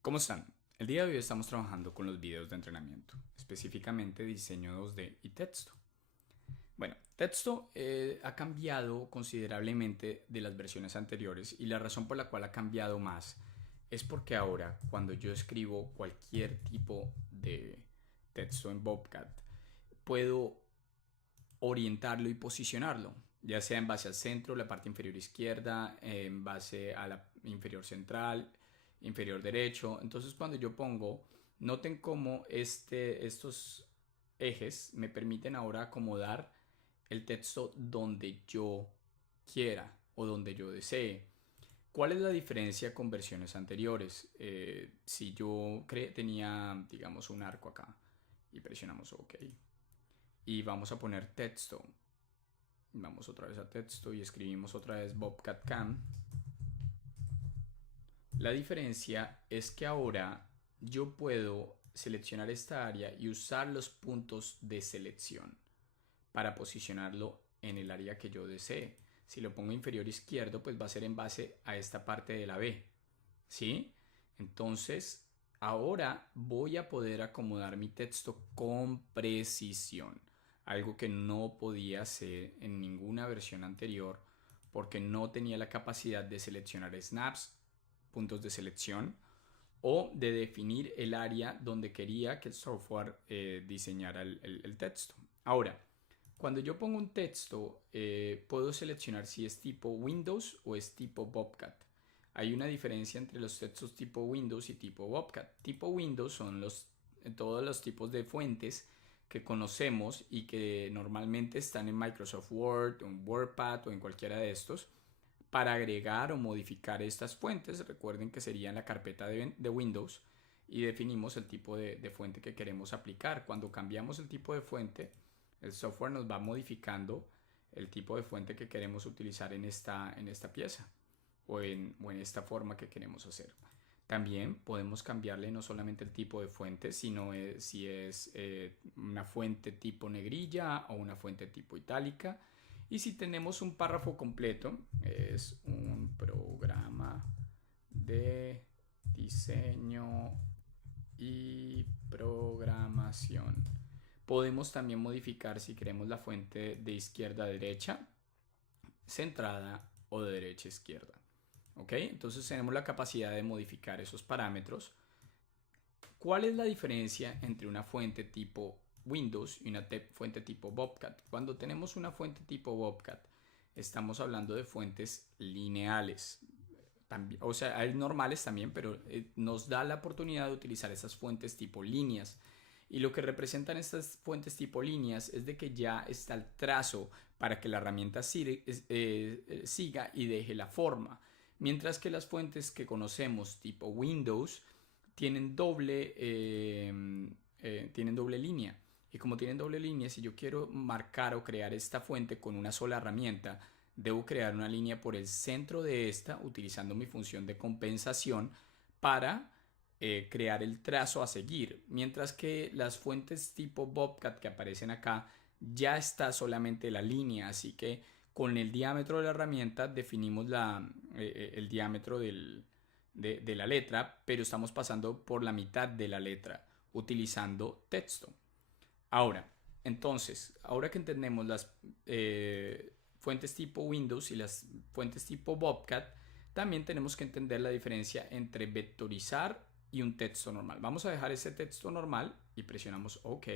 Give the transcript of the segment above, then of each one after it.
¿Cómo están? El día de hoy estamos trabajando con los videos de entrenamiento, específicamente diseño 2D y texto. Bueno, texto ha cambiado considerablemente de las versiones anteriores y la razón por la cual ha cambiado más es porque ahora cuando yo escribo cualquier tipo de texto en Bobcat puedo orientarlo y posicionarlo, ya sea en base al centro, la parte inferior izquierda, en base a la inferior central, inferior derecho. Entonces cuando yo pongo, noten cómo estos ejes me permiten ahora acomodar el texto donde yo quiera o donde yo desee. ¿Cuál es la diferencia con versiones anteriores? Si yo tenía, digamos, un arco acá y presionamos OK y vamos a poner texto. Vamos otra vez a texto y escribimos otra vez Bobcat Cam. La diferencia es que ahora yo puedo seleccionar esta área y usar los puntos de selección para posicionarlo en el área que yo desee. Si lo pongo inferior izquierdo, pues va a ser en base a esta parte de la B. ¿Sí? Entonces, ahora voy a poder acomodar mi texto con precisión, algo que no podía hacer en ninguna versión anterior porque no tenía la capacidad de seleccionar snaps, puntos de selección o de definir el área donde quería que el software diseñara el texto. Ahora, cuando yo pongo un texto, puedo seleccionar si es tipo Windows o es tipo Bobcat. Hay una diferencia entre los textos tipo Windows y tipo Bobcat. Tipo Windows son todos los tipos de fuentes que conocemos y que normalmente están en Microsoft Word, en WordPad o en cualquiera de estos. Para agregar o modificar estas fuentes, recuerden que sería en la carpeta de Windows y definimos el tipo de fuente que queremos aplicar. Cuando cambiamos el tipo de fuente, el software nos va modificando el tipo de fuente que queremos utilizar en esta pieza o en esta forma que queremos hacer. También podemos cambiarle no solamente el tipo de fuente, sino si es una fuente tipo negrilla o una fuente tipo itálica. Y si tenemos un párrafo completo, es un programa de diseño y programación. Podemos también modificar si queremos la fuente de izquierda a derecha, centrada o de derecha a izquierda. ¿Ok? Entonces tenemos la capacidad de modificar esos parámetros. ¿Cuál es la diferencia entre una fuente tipo Windows y una fuente tipo Bobcat? Cuando tenemos una fuente tipo Bobcat, estamos hablando de fuentes lineales. También, o sea, hay normales también, pero nos da la oportunidad de utilizar esas fuentes tipo líneas. Y lo que representan estas fuentes tipo líneas es de que ya está el trazo para que la herramienta siga y deje la forma. Mientras que las fuentes que conocemos tipo Windows tienen doble línea. Y como tienen doble línea, si yo quiero marcar o crear esta fuente con una sola herramienta, debo crear una línea por el centro de esta utilizando mi función de compensación para crear el trazo a seguir. Mientras que las fuentes tipo Bobcat que aparecen acá ya está solamente la línea, así que con el diámetro de la herramienta definimos el diámetro de la letra, pero estamos pasando por la mitad de la letra utilizando texto. Ahora, entonces, ahora que entendemos las fuentes tipo Windows y las fuentes tipo Bobcat, también tenemos que entender la diferencia entre vectorizar y un texto normal. Vamos a dejar ese texto normal y presionamos OK.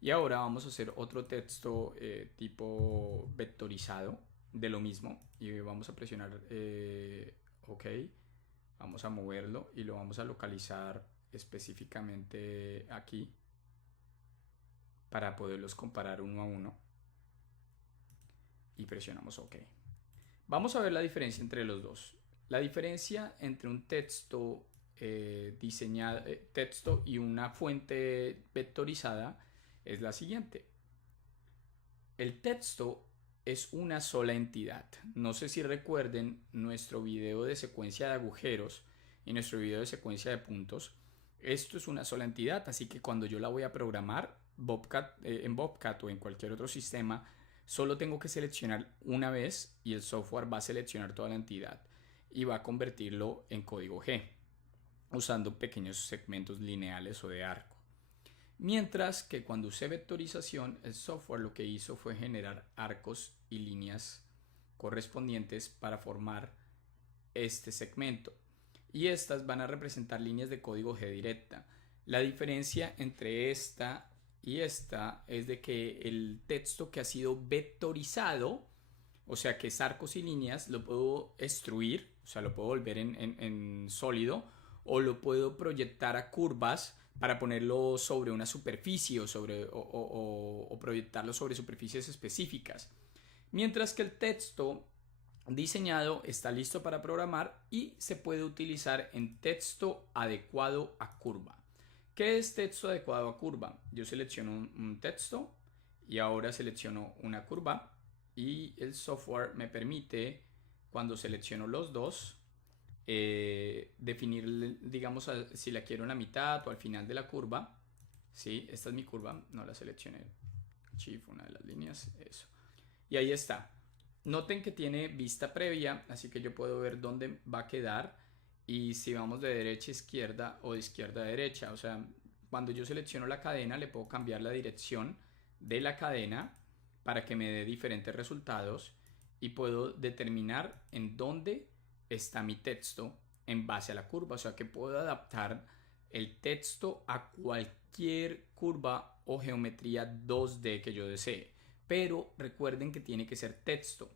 Y ahora vamos a hacer otro texto tipo vectorizado de lo mismo y vamos a presionar OK. Vamos a moverlo y lo vamos a localizar específicamente aquí para poderlos comparar uno a uno y presionamos OK. Vamos a ver la diferencia entre los dos. La diferencia entre un texto diseñado, texto y una fuente vectorizada es la siguiente. El texto es una sola entidad. No sé si recuerden nuestro video de secuencia de agujeros y nuestro video de secuencia de puntos. Esto es una sola entidad, así que cuando yo la voy a programar en Bobcat o en cualquier otro sistema, solo tengo que seleccionar una vez y el software va a seleccionar toda la entidad y va a convertirlo en código G. usando pequeños segmentos lineales o de arco. Mientras que cuando usé vectorización, el software lo que hizo fue generar arcos y líneas correspondientes para formar este segmento. Y estas van a representar líneas de código G directa. La diferencia entre esta y esta es de que el texto que ha sido vectorizado, o sea que es arcos y líneas, lo puedo extruir, o sea lo puedo volver en sólido, o lo puedo proyectar a curvas para ponerlo sobre una superficie o proyectarlo sobre superficies específicas. Mientras que el texto diseñado está listo para programar y se puede utilizar en texto adecuado a curva. ¿Qué es texto adecuado a curva? Yo selecciono un texto y ahora selecciono una curva y el software me permite, cuando selecciono los dos, definir, digamos, si la quiero en la mitad o al final de la curva. ¿Sí? Esta es mi curva, no la seleccioné. Shift, una de las líneas, eso. Y ahí está. Noten que tiene vista previa, así que yo puedo ver dónde va a quedar y si vamos de derecha a izquierda o de izquierda a derecha. O sea, cuando yo selecciono la cadena le puedo cambiar la dirección de la cadena para que me dé diferentes resultados y puedo determinar en dónde está mi texto en base a la curva. O sea que puedo adaptar el texto a cualquier curva o geometría 2D que yo desee. Pero recuerden que tiene que ser texto.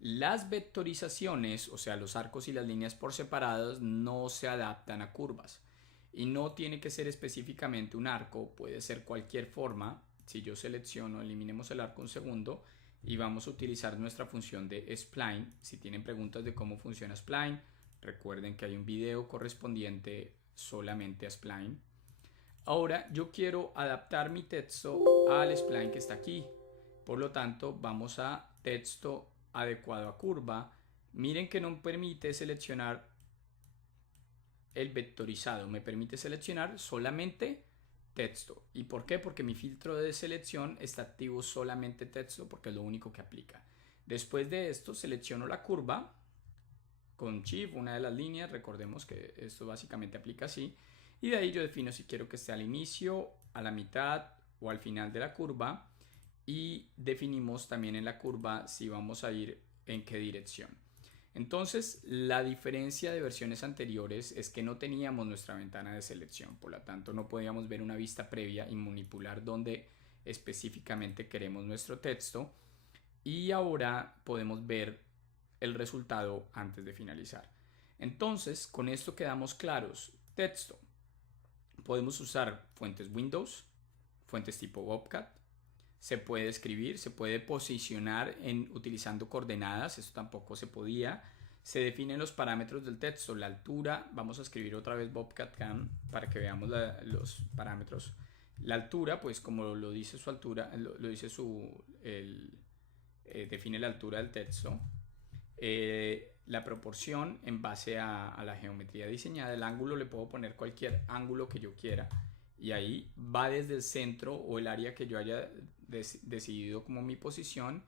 Las vectorizaciones, o sea, los arcos y las líneas por separados, no se adaptan a curvas. Y no tiene que ser específicamente un arco, puede ser cualquier forma. Si yo selecciono, eliminemos el arco un segundo y vamos a utilizar nuestra función de spline. Si tienen preguntas de cómo funciona spline, recuerden que hay un video correspondiente solamente a spline. Ahora yo quiero adaptar mi texto al spline que está aquí. Por lo tanto, vamos a texto adecuado a curva. Miren que no permite seleccionar el vectorizado, me permite seleccionar solamente texto. ¿Y por qué? Porque mi filtro de selección está activo solamente texto, porque es lo único que aplica. Después de esto selecciono la curva con Shift, una de las líneas, recordemos que esto básicamente aplica así, y de ahí yo defino si quiero que esté al inicio, a la mitad o al final de la curva, y definimos también en la curva si vamos a ir en qué dirección. Entonces, la diferencia de versiones anteriores es que no teníamos nuestra ventana de selección, por lo tanto no podíamos ver una vista previa y manipular dónde específicamente queremos nuestro texto, y ahora podemos ver el resultado antes de finalizar. Entonces, con esto quedamos claros. Texto. Podemos usar fuentes Windows, fuentes tipo Bobcat. Se puede escribir, se puede posicionar utilizando coordenadas, esto tampoco se podía. Se definen los parámetros del texto, la altura, vamos a escribir otra vez Bobcat Cam para que veamos los parámetros. La altura, pues como lo dice su altura, lo dice define la altura del texto. La proporción en base a la geometría diseñada, el ángulo le puedo poner cualquier ángulo que yo quiera y ahí va desde el centro o el área que yo haya decidido como mi posición.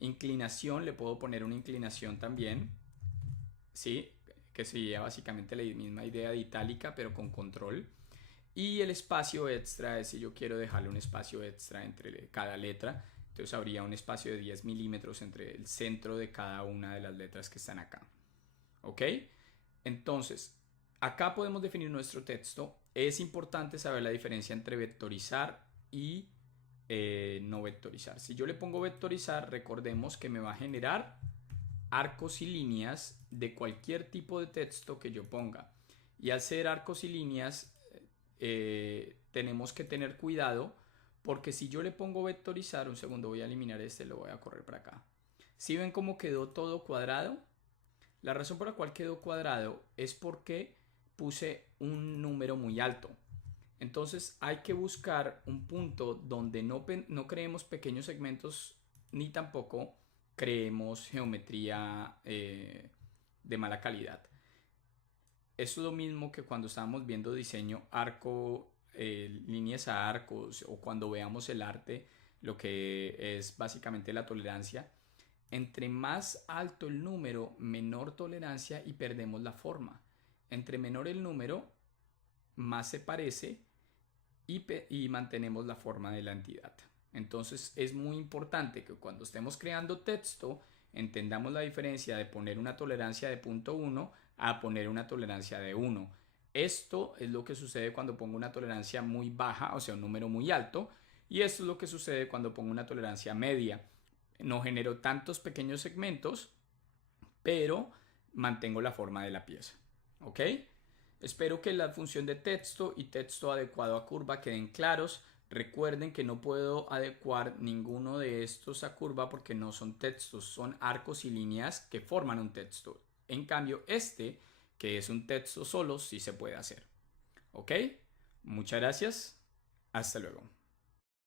Inclinación, le puedo poner una inclinación también, ¿sí? Que sería básicamente la misma idea de itálica pero con control. Y el espacio extra es si yo quiero dejarle un espacio extra entre cada letra. Entonces habría un espacio de 10 milímetros entre el centro de cada una de las letras que están acá. ¿Ok? Entonces, acá podemos definir nuestro texto. Es importante saber la diferencia entre vectorizar y no vectorizar. Si yo le pongo vectorizar, recordemos que me va a generar arcos y líneas de cualquier tipo de texto que yo ponga. Y al ser arcos y líneas, tenemos que tener cuidado porque si yo le pongo vectorizar, un segundo voy a eliminar lo voy a correr para acá. ¿Sí ven cómo quedó todo cuadrado? La razón por la cual quedó cuadrado es porque puse un número muy alto. Entonces hay que buscar un punto donde no creemos pequeños segmentos ni tampoco creemos geometría de mala calidad. Eso es lo mismo que cuando estábamos viendo diseño arco, líneas a arcos o cuando veamos el arte, lo que es básicamente la tolerancia. Entre más alto el número, menor tolerancia y perdemos la forma. Entre menor el número, más se parece y mantenemos la forma de la entidad. Entonces es muy importante que cuando estemos creando texto entendamos la diferencia de poner una tolerancia de 0.1 a poner una tolerancia de 1. Esto es lo que sucede cuando pongo una tolerancia muy baja, o sea, un número muy alto, y esto es lo que sucede cuando pongo una tolerancia media. No genero tantos pequeños segmentos, pero mantengo la forma de la pieza. ¿Ok? Espero que la función de texto y texto adecuado a curva queden claros. Recuerden que no puedo adecuar ninguno de estos a curva porque no son textos, son arcos y líneas que forman un texto. En cambio, este, que es un texto solo, sí se puede hacer. ¿Ok? Muchas gracias. Hasta luego.